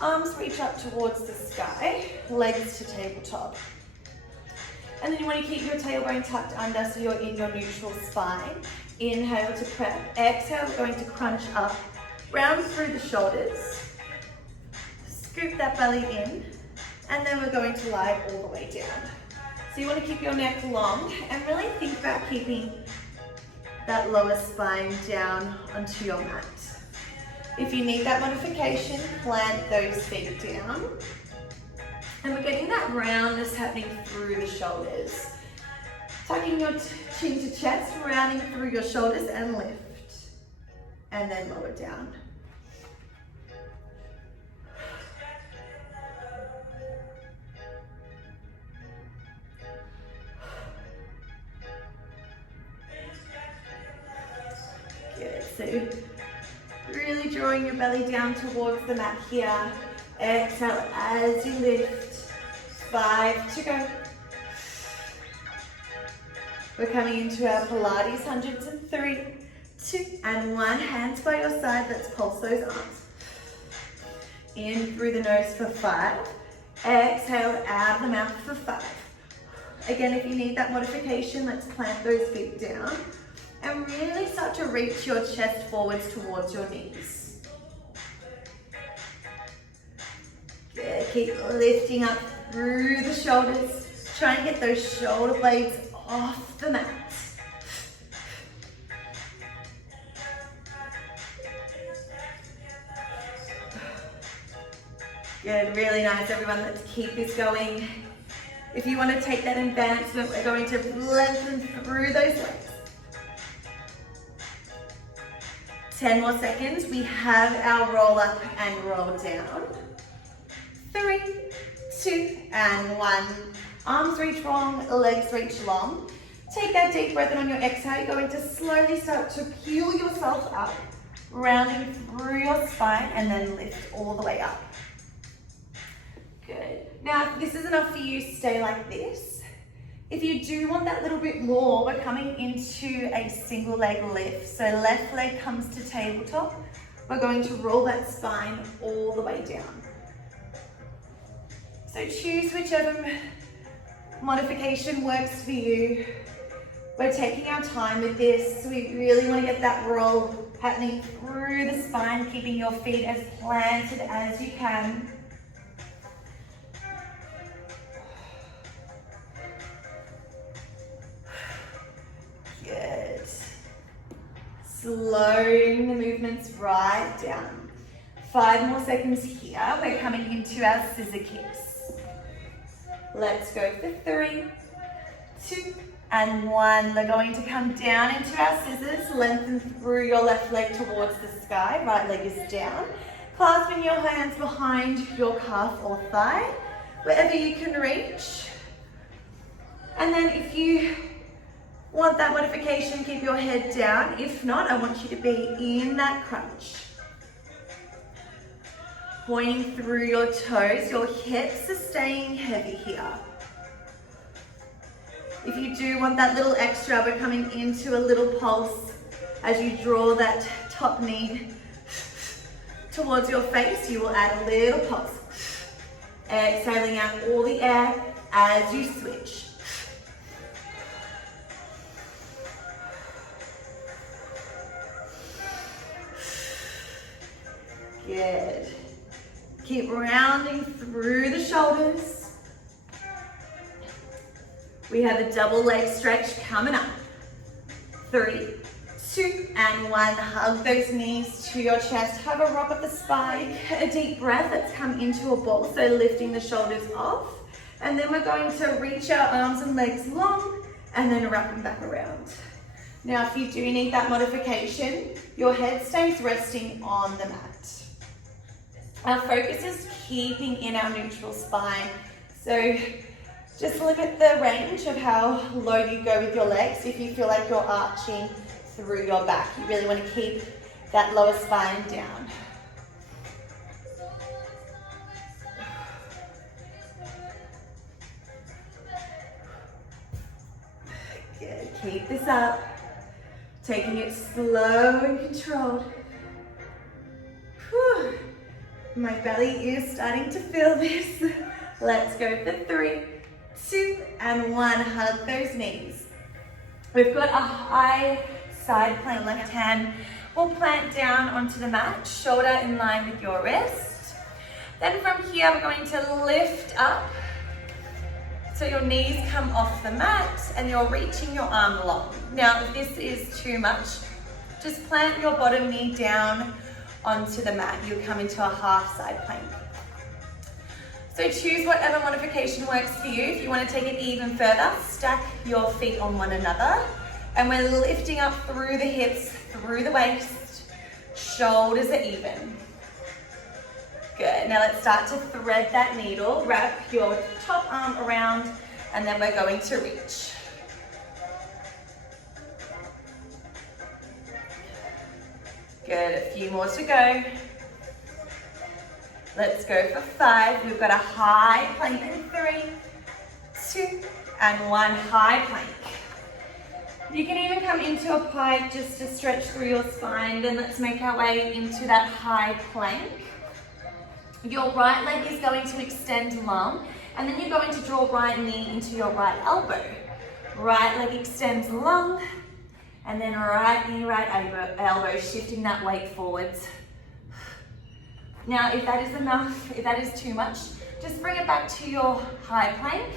Arms reach up towards the sky, legs to tabletop. And then you want to keep your tailbone tucked under so you're in your neutral spine. Inhale to prep. Exhale, we're going to crunch up. Round through the shoulders. Scoop that belly in. And then we're going to lie all the way down. So you want to keep your neck long and really think about keeping that lower spine down onto your mat. If you need that modification, plant those feet down. And we're getting that roundness happening through the shoulders. Tucking your chin to chest, rounding through your shoulders and lift. And then lower down. Good, so really drawing your belly down towards the mat here. Exhale as you lift. 5 to go. We're coming into our Pilates hundreds in 3, 2, and 1. Hands by your side. Let's pulse those arms. In through the nose for 5. Exhale out of the mouth for 5. Again, if you need that modification, let's plant those feet down and really start to reach your chest forwards towards your knees. Good. Keep lifting up through the shoulders. Try and get those shoulder blades off the mat. Good, really nice everyone. Let's keep this going. If you want to take that advancement, we're going to lengthen through those legs. 10 more seconds. We have our roll up and roll down. 3, 2, and 1. Arms reach long, legs reach long. Take that deep breath, and on your exhale, you're going to slowly start to peel yourself up, rounding through your spine, and then lift all the way up. Good. Now, if this is enough for you, stay like this. If you do want that little bit more, we're coming into a single leg lift. So left leg comes to tabletop. We're going to roll that spine all the way down. So choose whichever modification works for you. We're taking our time with this. We really want to get that roll happening through the spine, keeping your feet as planted as you can. Good. Slowing the movements right down. 5 more seconds here. We're coming into our scissor kicks. Let's go for 3, 2, and 1. We're going to come down into our scissors. Lengthen through your left leg towards the sky. Right leg is down. Clasping your hands behind your calf or thigh, wherever you can reach. And then if you want that modification, keep your head down. If not, I want you to be in that crunch. Pointing through your toes, your hips are staying heavy here. If you do want that little extra, we're coming into a little pulse as you draw that top knee towards your face. You will add a little pulse. Exhaling out all the air as you switch. Good. Keep rounding through the shoulders. We have a double leg stretch coming up. 3, 2, and 1. Hug those knees to your chest. Have a rock of the spine. A deep breath. Let's come into a ball. So lifting the shoulders off. And then we're going to reach our arms and legs long and then wrap them back around. Now, if you do need that modification, your head stays resting on the mat. Our focus is keeping in our neutral spine. So just limit the range of how low you go with your legs if you feel like you're arching through your back. You really want to keep that lower spine down. Good. Keep this up. Taking it slow and controlled. Whew. My belly is starting to feel this. Let's go for 3, 2, and 1. Hug those knees. We've got a high side plank. Left hand will plant down onto the mat, shoulder in line with your wrist. Then from here, we're going to lift up so your knees come off the mat and you're reaching your arm long. Now, if this is too much, just plant your bottom knee down onto the mat. You'll come into a half side plank. So choose whatever modification works for you. If you want to take it even further, stack your feet on one another. And we're lifting up through the hips, through the waist. Shoulders are even. Good. Now let's start to thread that needle. Wrap your top arm around, and then we're going to reach. Good. A few more to go. Let's go for 5. We've got a high plank in 3, 2, and 1 high plank. You can even come into a pike just to stretch through your spine. Then let's make our way into that high plank. Your right leg is going to extend long, and then you're going to draw right knee into your right elbow. Right leg extends long, and then right knee, right elbow, shifting that weight forwards. Now, if that is enough, if that is too much, just bring it back to your high plank,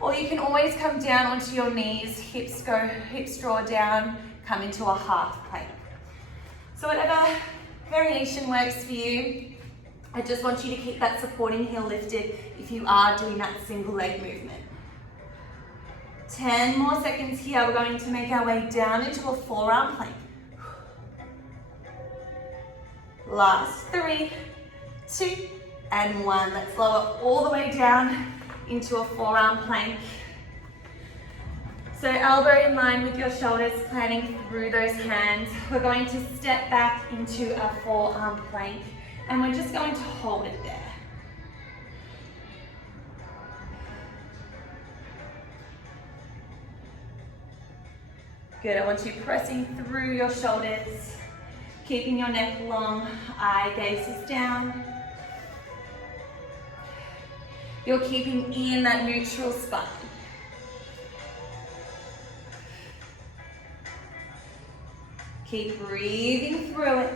or you can always come down onto your knees, hips draw down, come into a half plank. So whatever variation works for you, I just want you to keep that supporting heel lifted if you are doing that single leg movement. 10 more seconds here. We're going to make our way down into a forearm plank. Last 3, 2, and 1. Let's lower all the way down into a forearm plank. So elbow in line with your shoulders, planting through those hands. We're going to step back into a forearm plank, and we're just going to hold it there. Good, I want you pressing through your shoulders, keeping your neck long, eye gaze is down. You're keeping in that neutral spine. Keep breathing through it.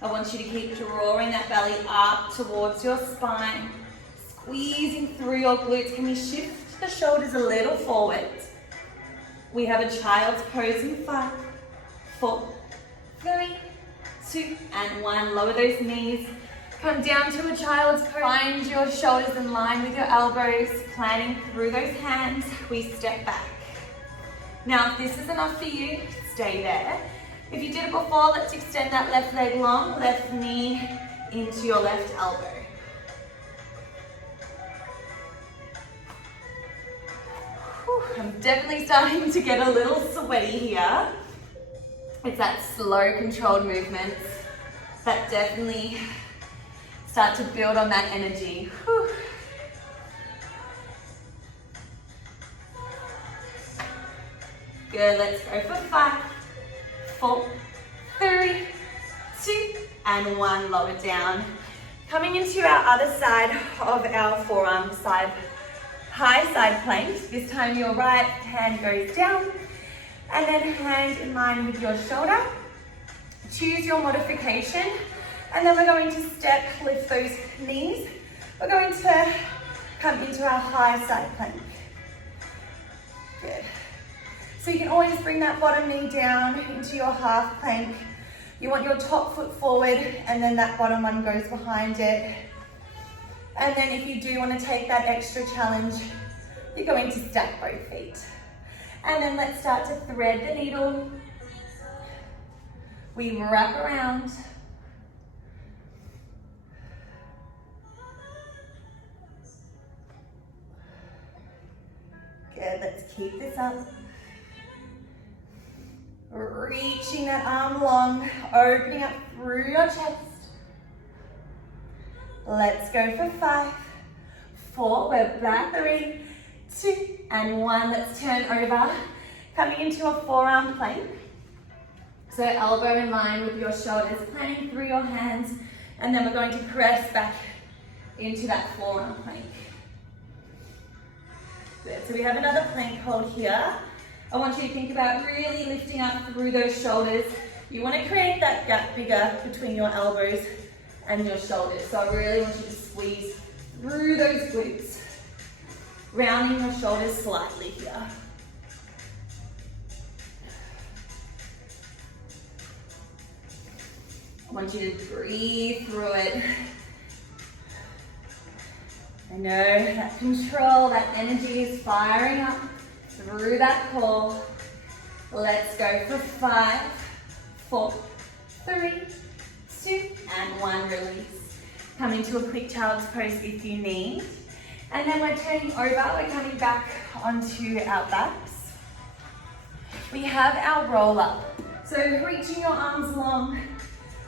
I want you to keep drawing that belly up towards your spine, squeezing through your glutes. Can we shift the shoulders a little forward? We have a child's pose in 5, 4, 3, 2, and 1. Lower those knees. Come down to a child's pose. Find your shoulders in line with your elbows, planting through those hands. We step back. Now, if this is enough for you, stay there. If you did it before, let's extend that left leg long, left knee into your left elbow. Whew, I'm definitely starting to get a little sweaty here. It's that slow, controlled movement that definitely start to build on that energy. Whew. Good, let's go for 5, 4, 3, 2, and 1. Lower down. Coming into our other side of our forearm side, high side plank. This time your right hand goes down, and then hand in line with your shoulder. Choose your modification, and then we're going to step, lift those knees. We're going to come into our high side plank. Good. So you can always bring that bottom knee down into your half plank. You want your top foot forward, and then that bottom one goes behind it. And then if you do want to take that extra challenge, you're going to stack both feet. And then let's start to thread the needle. We wrap around. Good, let's keep this up. Reaching that arm long, opening up through your chest. Let's go for 5, 4, we're back, 3, 2, and 1. Let's turn over, coming into a forearm plank. So elbow in line with your shoulders, planting through your hands, and then we're going to press back into that forearm plank. Good. So we have another plank hold here. I want you to think about really lifting up through those shoulders. You want to create that gap bigger between your elbows and your shoulders. So I really want you to squeeze through those glutes, rounding your shoulders slightly here. I want you to breathe through it. I know that control, that energy is firing up through that core. Let's go for 5, 4, 3, 2, and 1. Release. Come into a quick child's pose if you need. And then we're turning over, we're coming back onto our backs. We have our roll up. So reaching your arms long,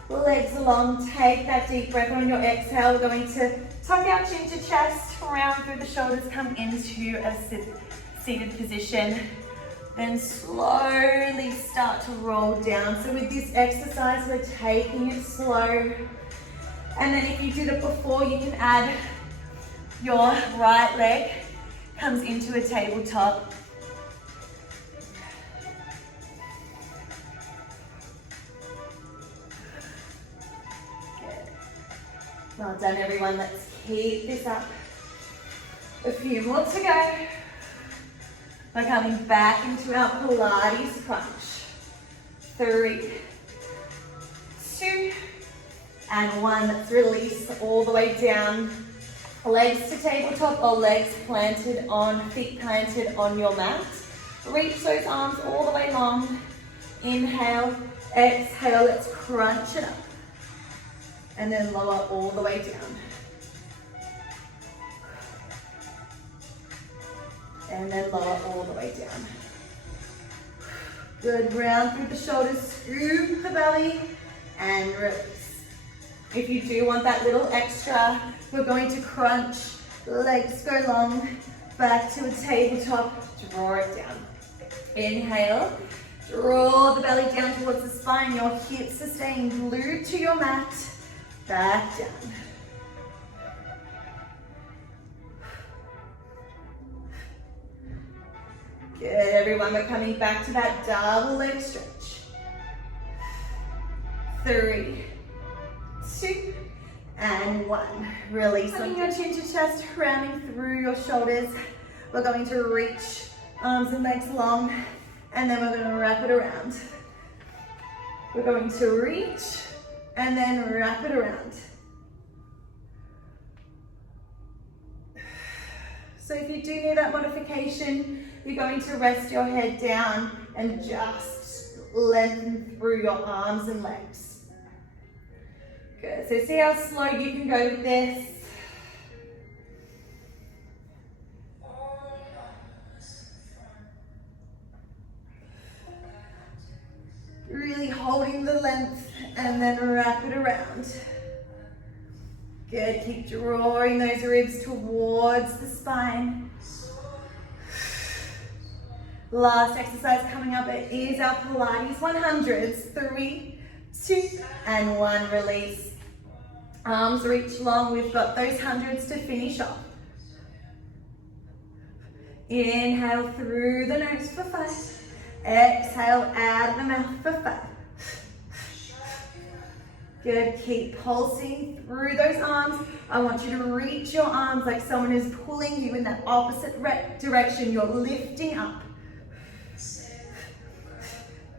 legs long, take that deep breath on your exhale. We're going to tuck our chin to chest, round through the shoulders, come into a seated position. Then slowly start to roll down. So with this exercise, we're taking it slow. And then if you did it before, you can add your right leg comes into a tabletop. Well done, everyone. Let's keep this up. A few more to go. We're coming back into our Pilates Crunch. 3, 2, and 1. Let's release all the way down. Legs to tabletop or legs planted on, feet planted on your mat. Reach those arms all the way long. Inhale, exhale, let's crunch it up. And then lower all the way down. And then lower all the way down. Good, round through the shoulders, scoop the belly, and release. If you do want that little extra, we're going to crunch, legs go long, back to a tabletop, draw it down. Inhale, draw the belly down towards the spine, your hips are staying glued to your mat. Back down. Good, everyone. We're coming back to that double leg stretch. 3, 2, and 1. Release. Tucking your chin to chest, rounding through your shoulders. We're going to reach arms and legs long, and then we're going to wrap it around. We're going to reach, and then wrap it around. So if you do need that modification, you're going to rest your head down and just lengthen through your arms and legs. Good, so see how slow you can go with this. Really holding the length and then wrap it around. Good, keep drawing those ribs towards the spine. Last exercise coming up is our Pilates 100s. 3, 2, and 1. Release. Arms reach long. We've got those 100s to finish off. Inhale through the nose for 5. Exhale out of the mouth for 5. Good, keep pulsing through those arms. I want you to reach your arms like someone is pulling you in that opposite direction. You're lifting up.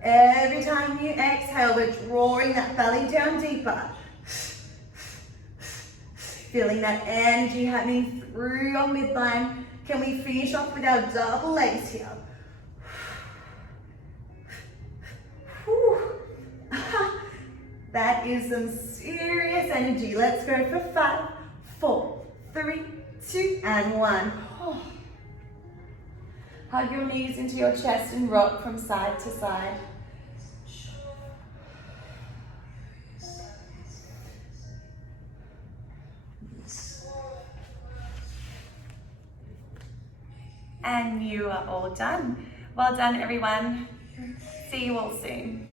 Every time you exhale, we're drawing that belly down deeper. Feeling that energy happening through your midline. Can we finish off with our double legs here? Whew. That is some serious energy. Let's go for 5, 4, 3, 2, and 1. Oh. Hug your knees into your chest and rock from side to side. And you are all done. Well done, everyone. See you all soon.